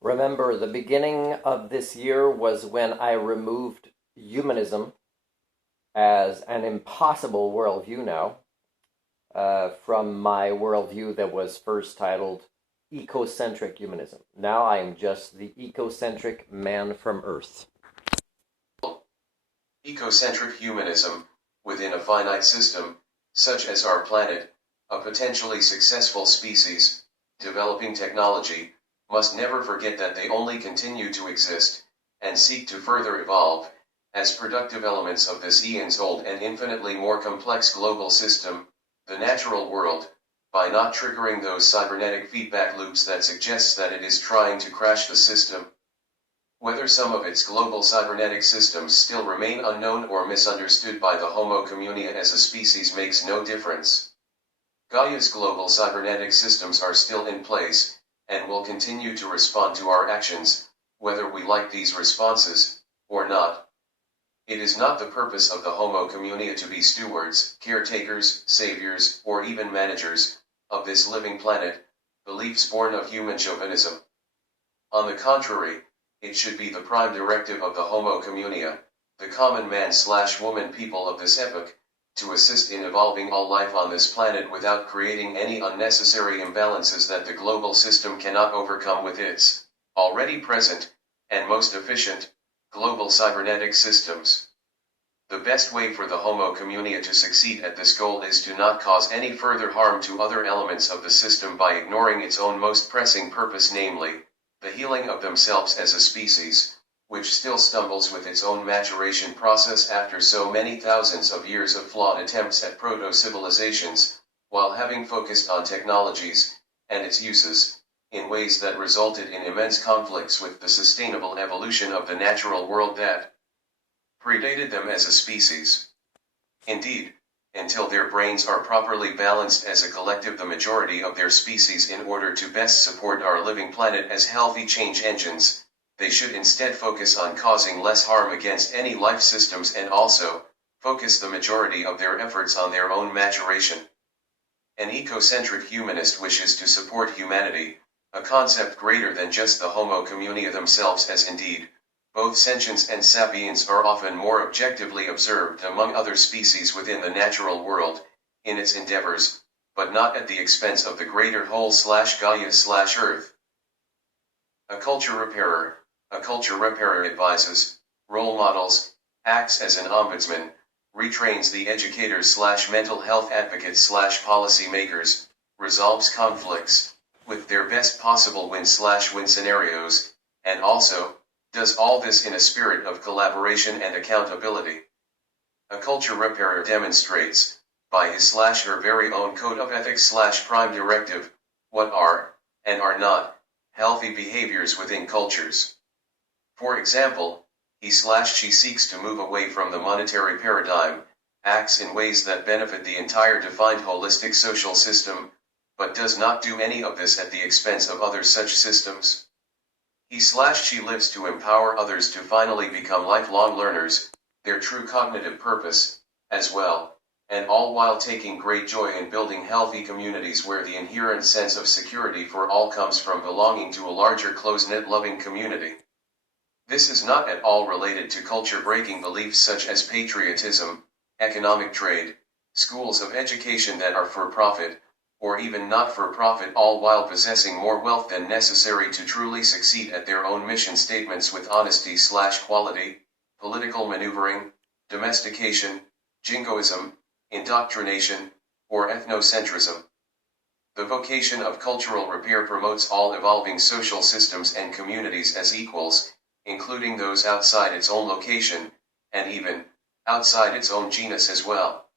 Remember, the beginning of this year was when I removed humanism as an impossible worldview now from my worldview that was first titled Ecocentric Humanism. Now I am just the ecocentric man from Earth. Ecocentric humanism, within a finite system, such as our planet, a potentially successful species, developing technology, must never forget that they only continue to exist, and seek to further evolve, as productive elements of this eons-old and infinitely more complex global system, the natural world, by not triggering those cybernetic feedback loops that suggests that it is trying to crash the system. Whether some of its global cybernetic systems still remain unknown or misunderstood by the Homo communia as a species makes no difference. Gaia's global cybernetic systems are still in place, and will continue to respond to our actions, whether we like these responses, or not. It is not the purpose of the Homo communia to be stewards, caretakers, saviors, or even managers, of this living planet, beliefs born of human chauvinism. On the contrary, it should be the prime directive of the Homo communia, the common man/woman people of this epoch, to assist in evolving all life on this planet without creating any unnecessary imbalances that the global system cannot overcome with its already present, and most efficient, global cybernetic systems. The best way for the Homo communia to succeed at this goal is to not cause any further harm to other elements of the system by ignoring its own most pressing purpose, namely, the healing of themselves as a species, which still stumbles with its own maturation process after so many thousands of years of flawed attempts at proto-civilizations, while having focused on technologies, and its uses, in ways that resulted in immense conflicts with the sustainable evolution of the natural world that predated them as a species. Indeed, until their brains are properly balanced as a collective, the majority of their species, in order to best support our living planet as healthy change engines, they should instead focus on causing less harm against any life systems and also focus the majority of their efforts on their own maturation. An ecocentric humanist wishes to support humanity, a concept greater than just the Homo communia themselves, as indeed, both sentience and sapience are often more objectively observed among other species within the natural world, in its endeavors, but not at the expense of the greater whole/Gaia/Earth. A culture repairer advises, role models, acts as an ombudsman, retrains the educators/mental health advocates/policy makers, resolves conflicts, with their best possible win/win scenarios, and also, does all this in a spirit of collaboration and accountability. A culture repairer demonstrates, by his/her very own code of ethics/prime directive, what are, and are not, healthy behaviors within cultures. For example, he/she seeks to move away from the monetary paradigm, acts in ways that benefit the entire defined holistic social system, but does not do any of this at the expense of other such systems. He/she lives to empower others to finally become lifelong learners, their true cognitive purpose, as well, and all while taking great joy in building healthy communities where the inherent sense of security for all comes from belonging to a larger close-knit loving community. This is not at all related to culture-breaking beliefs such as patriotism, economic trade, schools of education that are for profit, or even not for profit, all while possessing more wealth than necessary to truly succeed at their own mission statements with honesty/quality, political maneuvering, domestication, jingoism, indoctrination, or ethnocentrism. The vocation of cultural repair promotes all evolving social systems and communities as equals, including those outside its own location, and even outside its own genus as well.